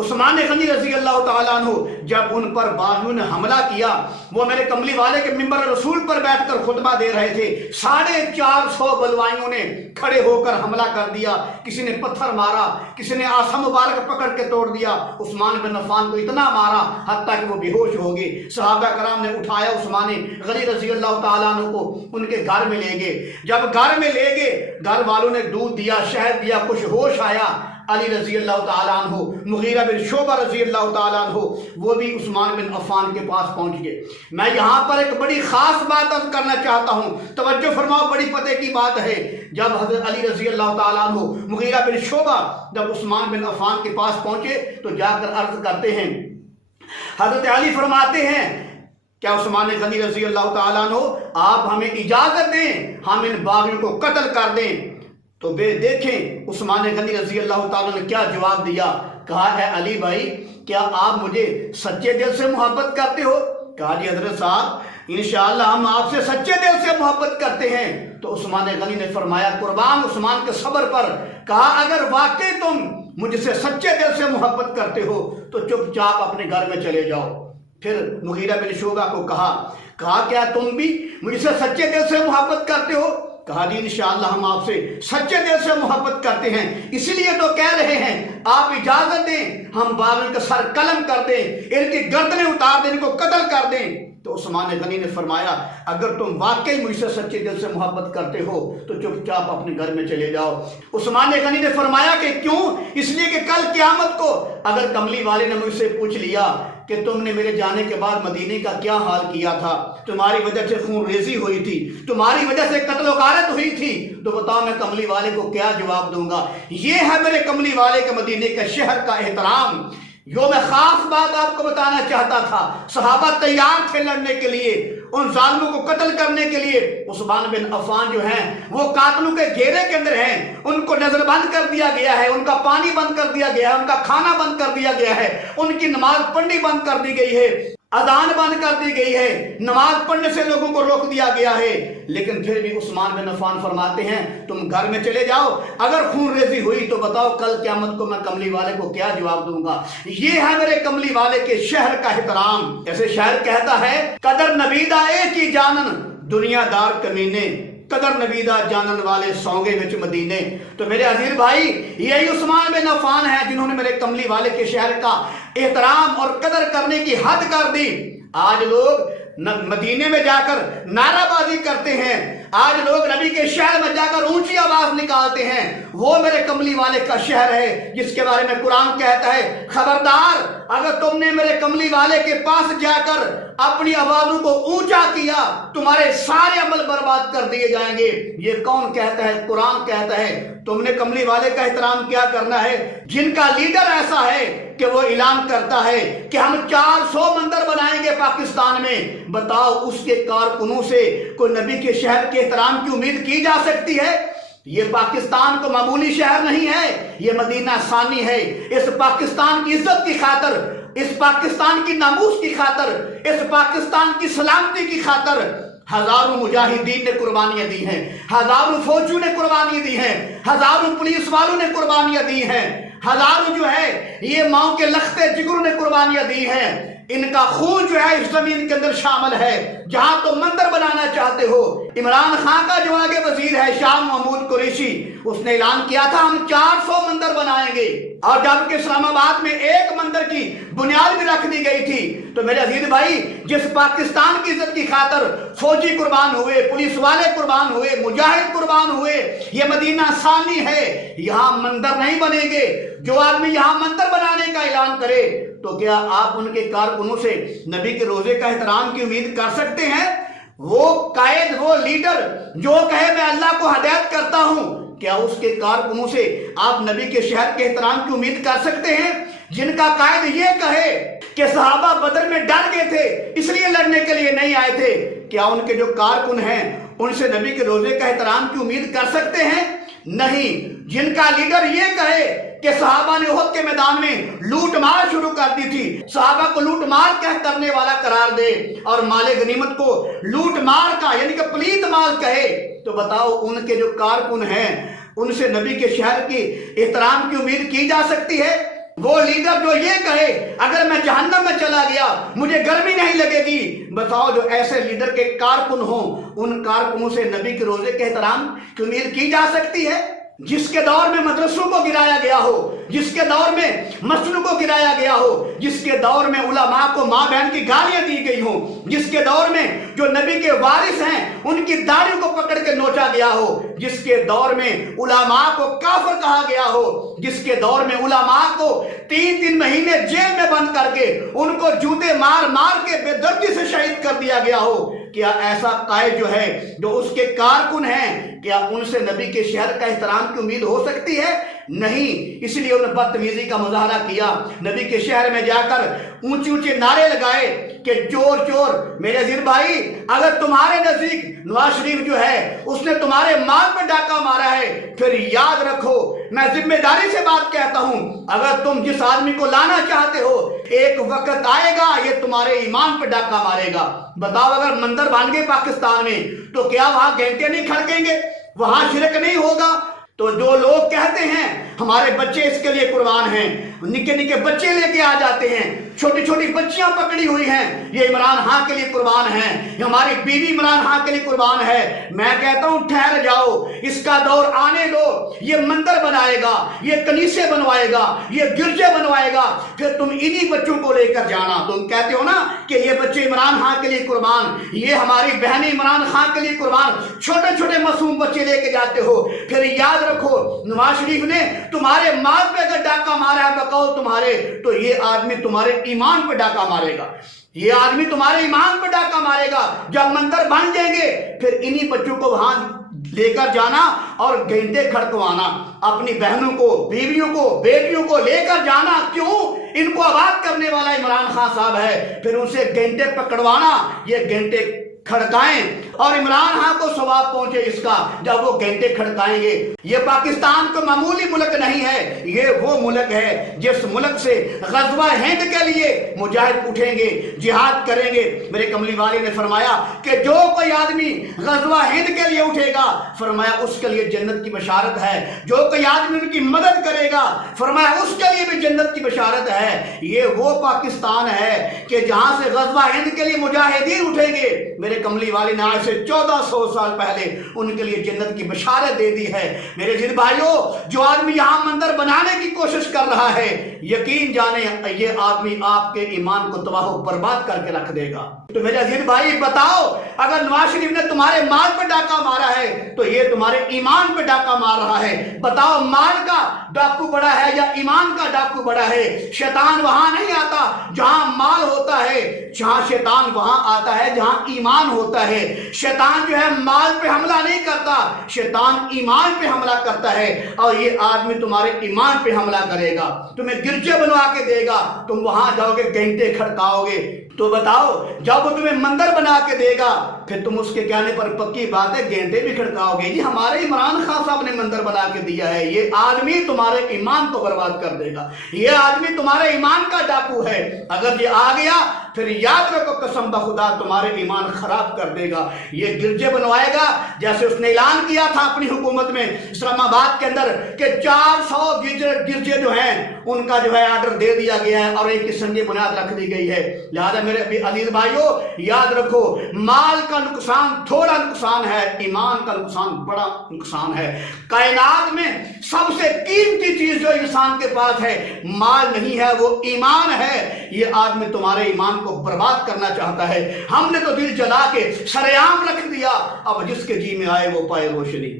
عثمان غنی رضی اللہ تعالیٰ عنہ جب ان پر باغیوں نے حملہ کیا، وہ میرے کملی والے کے منبر رسول پر بیٹھ کر خطبہ دے رہے تھے، 450 بلوائیوں نے کھڑے ہو کر حملہ کر دیا، کسی نے پتھر مارا، کسی نے آسا مبارک پکڑ کے توڑ دیا، عثمان بن عفان کو اتنا مارا حتیٰ کہ وہ بے ہوش ہو گئے۔ صحابہ کرام نے اٹھایا عثمان غنی رضی اللہ تعالیٰ عنہ کو، ان کے گھر میں لے گئے۔ جب گھر میں لے گئے، گھر والوں نے دودھ دیا، شہد دیا، کچھ ہوش آیا۔ علی رضی اللہ تعالیٰ عنہ، مغیرہ بن شعبہ رضی اللہ تعالیٰ عنہ، وہ بھی عثمان بن عفان کے پاس پہنچ گئے۔ میں یہاں پر ایک بڑی خاص بات عرض کرنا چاہتا ہوں، توجہ فرماؤ، بڑی پتے کی بات ہے۔ جب حضرت علی رضی اللہ تعالیٰ عنہ، مغیرہ بن شعبہ جب عثمان بن عفان کے پاس پہنچے تو جا کر عرض کرتے ہیں، حضرت علی فرماتے ہیں، کیا عثمان غنی رضی اللہ تعالیٰ عنہ آپ ہمیں اجازت دیں ہم ان باغیوں کو قتل کر دیں؟ تو بے دیکھیں عثمان غنی رضی اللہ تعالیٰ نے کیا جواب دیا۔ کہا ہے علی بھائی کیا آپ مجھے سچے دل سے محبت کرتے ہو؟ کہا جی حضرت صاحب انشاءاللہ ہم آپ سے سچے دل سے محبت کرتے ہیں۔ تو عثمان غنی نے فرمایا قربان عثمان کے صبر پر، کہا اگر واقعی تم مجھ سے سچے دل سے محبت کرتے ہو تو چپ چاپ اپنے گھر میں چلے جاؤ۔ پھر مغیرہ بن شعبہ کو کہا کیا تم بھی مجھ سے سچے دل سے محبت کرتے ہو؟ کہا جی انشاءاللہ ہم آپ سے سچے دل سے محبت کرتے ہیں، اسی لیے تو کہہ رہے ہیں آپ اجازت دیں ہم باغیوں کا سر قلم کر دیں، ان کی گردنیں اتار دیں، ان کو قتل کر دیں۔ تو عثمان غنی نے فرمایا اگر تم واقعی مجھ سے سچے دل سے محبت کرتے ہو تو چپ چاپ اپنے گھر میں چلے جاؤ۔ عثمان غنی نے فرمایا کہ کیوں؟ اس لیے کہ کل قیامت کو اگر کملی والے نے مجھ سے پوچھ لیا کہ تم نے میرے جانے کے بعد مدینے کا کیا حال کیا تھا، تمہاری وجہ سے خون ریزی ہوئی تھی، تمہاری وجہ سے قتل و غارت ہوئی تھی، تو بتاؤ میں کملی والے کو کیا جواب دوں گا؟ یہ ہے میرے کملی والے کے مدینے کے شہر کا احترام۔ جو میں خاص بات آپ کو بتانا چاہتا تھا، صحابہ تیار تھے لڑنے کے لیے، ان ظالموں کو قتل کرنے کے لیے۔ عثمان بن عفان جو ہیں وہ قاتلوں کے گھیرے کے اندر ہیں، ان کو نظر بند کر دیا گیا ہے، ان کا پانی بند کر دیا گیا ہے، ان کا کھانا بند کر دیا گیا ہے، ان کی نماز پڑھنی بند کر دی گئی ہے، اذان بند کر دی گئی ہے، نماز پڑھنے سے لوگوں کو روک دیا گیا ہے۔ لیکن پھر بھی عثمان بن عفان فرماتے ہیں تم گھر میں چلے جاؤ، اگر خون ریزی ہوئی تو بتاؤ کل قیامت کو میں کملی والے کو کیا جواب دوں گا؟ یہ ہے میرے کملی والے کے شہر کا احترام۔ جیسے شاعر کہتا ہے قدر نبیدہ ایک ہی جانن دنیا دار کمینے، قدر نبیدہ جانن والے سونگے وچ مدینے۔ تو میرے عزیز بھائی یہی عثمان بن عفان ہیں جنہوں نے میرے کملی والے کے شہر کا احترام اور قدر کرنے کی حد کر دی۔ آج لوگ مدینے میں جا کر نعرہ بازی کرتے ہیں، آج لوگ نبی کے شہر میں جا کر اونچی آواز نکالتے ہیں، وہ میرے کملی والے کا شہر ہے جس کے بارے میں قرآن کہتا ہے خبردار اگر تم نے میرے کملی والے کے پاس جا کر اپنی آوازوں کو اونچا کیا تمہارے سارے عمل برباد کر دیے جائیں گے۔ یہ کون کہتا ہے؟ قرآن کہتا ہے۔ تم نے کملی والے کا احترام کیا کرنا ہے جن کا لیڈر ایسا ہے کہ وہ اعلان کرتا ہے کہ ہم 400 مندر بنائیں گے پاکستان میں۔ بتاؤ اس کے کارکنوں سے کوئی نبی کے شہر کے احترام کی امید کی جا سکتی ہے؟ یہ پاکستان کو معمولی شہر نہیں ہے، یہ مدینہ ثانی ہے۔ اس پاکستان کی عزت کی خاطر، اس پاکستان کی ناموس کی خاطر، اس پاکستان کی سلامتی کی خاطر ہزاروں مجاہدین نے قربانیاں دی ہیں، ہزاروں فوجیوں نے قربانیاں دی ہیں، ہزاروں پولیس والوں نے قربانیاں دی ہیں، ہزاروں جو ہے یہ ماؤں کے لختے جگروں نے قربانیاں دی ہیں۔ ان کا خون جو ہے اس زمین کے اندر شامل ہے۔ جہاں تم مندر بنانا چاہتے ہو، عمران خان کا جو آگے وزیر ہے شاہ محمود قریشی، اس نے اعلان کیا تھا ہم 400 مندر بنائیں گے، اور جبکہ اسلام آباد میں ایک مندر کی بنیاد بھی رکھ دی گئی تھی۔ تو میرے عزیز بھائی جس پاکستان کی عزت کی خاطر فوجی قربان ہوئے، پولیس والے قربان ہوئے، مجاہد قربان ہوئے، یہ مدینہ ثانی ہے، یہاں مندر نہیں بنیں گے۔ جو آدمی یہاں مندر بنانے کا اعلان کرے تو کیا آپ ان کے کارکنوں سے نبی کے روزے کا احترام کی امید کر سکتے ہیں؟ وہ قائد، وہ لیڈر جو کہے میں اللہ کو ہدایت کرتا ہوں، کیا اس کے کارکنوں سے آپ نبی کے شہر کے احترام کی امید کر سکتے ہیں؟ جن کا قائد یہ کہے کہ صحابہ بدر میں ڈر گئے تھے اس لیے لڑنے کے لیے نہیں آئے تھے، کیا ان کے جو کارکن ہیں ان سے نبی کے روزے کا احترام کی امید کر سکتے ہیں؟ نہیں۔ جن کا لیڈر یہ کہے کہ صحابہ نے احد کے میدان میں لوٹ مار شروع کر دی تھی، صحابہ کو لوٹ مار کرنے والا قرار دے اور مال غنیمت کو لوٹ مار کا یعنی کہ پلیت مال کہے، تو بتاؤ ان کے جو کارکن ہیں ان سے نبی کے شہر کی احترام کی امید کی جا سکتی ہے؟ وہ لیڈر جو یہ کہے اگر میں جہنم میں چلا گیا مجھے گرمی نہیں لگے گی، بتاؤ جو ایسے لیڈر کے کارکن ہوں ان کارکنوں سے نبی کے روزے کے احترام کی امید کی جا سکتی ہے؟ جس کے دور میں مدرسوں کو گرایا گیا ہو، جس کے دور میں مسجدوں کو گرایا گیا ہو، جس کے دور میں علماء کو ماں بہن کی گالیاں دی گئی ہوں، جس کے دور میں جو نبی کے وارث ہیں ان کی داڑھی کو پکڑ کے نوچا گیا ہو، جس کے دور میں علماء کو کافر کہا گیا ہو، جس کے دور میں علماء کو 3 مہینے جیل میں بند کر کے ان کو جوتے مار مار کے بے دردی سے شہید کر دیا گیا ہو، کیا ایسا قائد جو ہے جو اس کے کارکن ہیں کیا ان سے نبی کے شہر کا احترام کی امید ہو سکتی ہے؟ نہیں۔ اس لیے انہوں نے بدتمیزی کا مظاہرہ کیا، نبی کے شہر میں جا کر اونچے اونچے نعرے لگائے کہ چور چور۔ میرے عزیز بھائی اگر تمہارے نزدیک نواز شریف جو ہے اس نے تمہارے مال پر ڈاکہ مارا ہے پھر یاد رکھو میں ذمہ داری سے بات کہتا ہوں، اگر تم جس آدمی کو لانا چاہتے ہو ایک وقت آئے گا یہ تمہارے ایمان پر ڈاکہ مارے گا۔ بتاؤ اگر مندر بن گئے پاکستان میں تو کیا وہاں گھنٹے نہیں کھڑکیں گے؟ وہاں شرک نہیں ہوگا؟ تو جو لوگ کہتے ہیں ہمارے بچے اس کے لیے قربان ہیں، نکے نکے بچے لے کے آ جاتے ہیں، چھوٹی چھوٹی بچیاں پکڑی ہوئی ہیں، یہ عمران خان کے لیے قربان ہیں، یہ ہماری بیوی عمران خان کے لیے قربان ہے۔ میں کہتا ہوں ٹھہر جاؤ، اس کا دور آنے دو، یہ مندر بنائے گا، یہ کنیسے بنوائے گا، یہ گرجے بنوائے گا، پھر تم انہی بچوں کو لے کر جانا۔ تم کہتے ہو نا کہ یہ بچے عمران خان کے لیے قربان، یہ ہماری بہنیں عمران خان کے لیے قربان، چھوٹے چھوٹے معصوم بچے لے کے جاتے ہو، پھر یاد رکھو نواز شریف نے تمہارے مال پہ اگر ڈاکہ مارا ہے بقول تمہارے تو یہ آدمی تمہارے ایمان پہ ڈاکہ مارے گا، یہ آدمی تمہارے ایمان پہ ڈاکہ مارے گا۔ جب مندر بن جائیں گے پھر انہی بچوں کو وہاں لے کر جانا اور گھنٹے کھڑکوانا، اپنی بہنوں کو، بیویوں کو، بیٹیوں کو لے کر جانا۔ کیوں؟ ان کو آباد کرنے والا عمران خان صاحب ہے، پھر ان سے گھنٹے پکڑوانا، یہ گھنٹے کھڑکائیں اور عمران خان کو ثواب پہنچے اس کا جب وہ گھنٹے کھڑکائیں گے۔ یہ پاکستان کو معمولی ملک نہیں ہے، یہ وہ ملک ہے جس ملک سے غزوہ ہند کے لیے مجاہد اٹھیں گے، جہاد کریں گے۔ میرے کملی والے نے فرمایا کہ جو کوئی آدمی غزوہ ہند کے لیے اٹھے گا فرمایا اس کے لیے جنت کی بشارت ہے، جو کوئی آدمی ان کی مدد کرے گا فرمایا اس کے لیے بھی جنت کی بشارت ہے۔ یہ وہ پاکستان ہے کہ جہاں سے غزوہ ہند کے لیے مجاہدین اٹھیں گے، میرے کملی والے نے آج سے 1400 سال پہلے ان کے لیے جنت کی بشارت دے دی ہے۔ میرے عزیز بھائیوں جو آدمی یہاں مندر بنانے کی کوشش کر رہا ہے یقین جانے یہ آدمی آپ کے ایمان کو تباہ و برباد کر کے رکھ دے گا۔ تو میرے عزیز بھائی بتاؤ اگر نواز شریف نے تمہارے مال پہ ڈاکہ مارا ہے تو یہ تمہارے ایمان پہ ڈاکہ مار رہا ہے۔ بتاؤ مال کا ڈاکو بڑا ہے یا ایمان کا ڈاکو بڑا ہے؟ شیطان وہاں نہیں آتا جہاں مال ہوتا ہے، جہاں شیطان وہاں آتا ہے جہاں ایمان ہوتا ہے۔ شیطان جو ہے مال پہ حملہ نہیں کرتا، شیطان ایمان پہ حملہ کرتا ہے، اور یہ آدمی تمہارے ایمان پہ حملہ کرے گا، تمہیں گرجے بنوا کے دے گا، تم وہاں جاؤ گے گھنٹے کھڑکاؤ گے۔ تو بتاؤ جب وہ تمہیں مندر بنا کے دے گا پھر تم اس کے کہنے پر پکی بات ہے گھنٹے بھی کھڑکاؤ گے جی ہمارے عمران خان صاحب نے مندر بنا کے دیا ہے۔ یہ آدمی تمہارے ایمان کو برباد کر دے گا، یہ آدمی تمہارے ایمان کا ڈاکو ہے۔ اگر یہ آ گیا پھر یاد رکھو قسم بخدا تمہارے ایمان خراب کر دے گا۔ یہ گرجے بنوائے گا جیسے اس نے اعلان کیا تھا اپنی حکومت میں اسلام آباد کے اندر کہ 400 گرجے جو ہیں ان کا جو ہے آرڈر دے دیا گیا ہے اور ایک کی سنگ بنیاد رکھ دی گئی ہے۔ لہذا میرے عزیز بھائیوں یاد رکھو مال کا نقصان تھوڑا نقصان ہے، ایمان کا نقصان بڑا نقصان ہے۔ کائنات میں سب سے قیمتی چیز جو انسان کے پاس ہے مال نہیں ہے، وہ ایمان ہے۔ یہ آدمی تمہارے ایمان کو برباد کرنا چاہتا ہے۔ ہم نے تو دل جلا کے سر عام رکھ دیا، اب جس کے جی میں آئے وہ پائے روشنی۔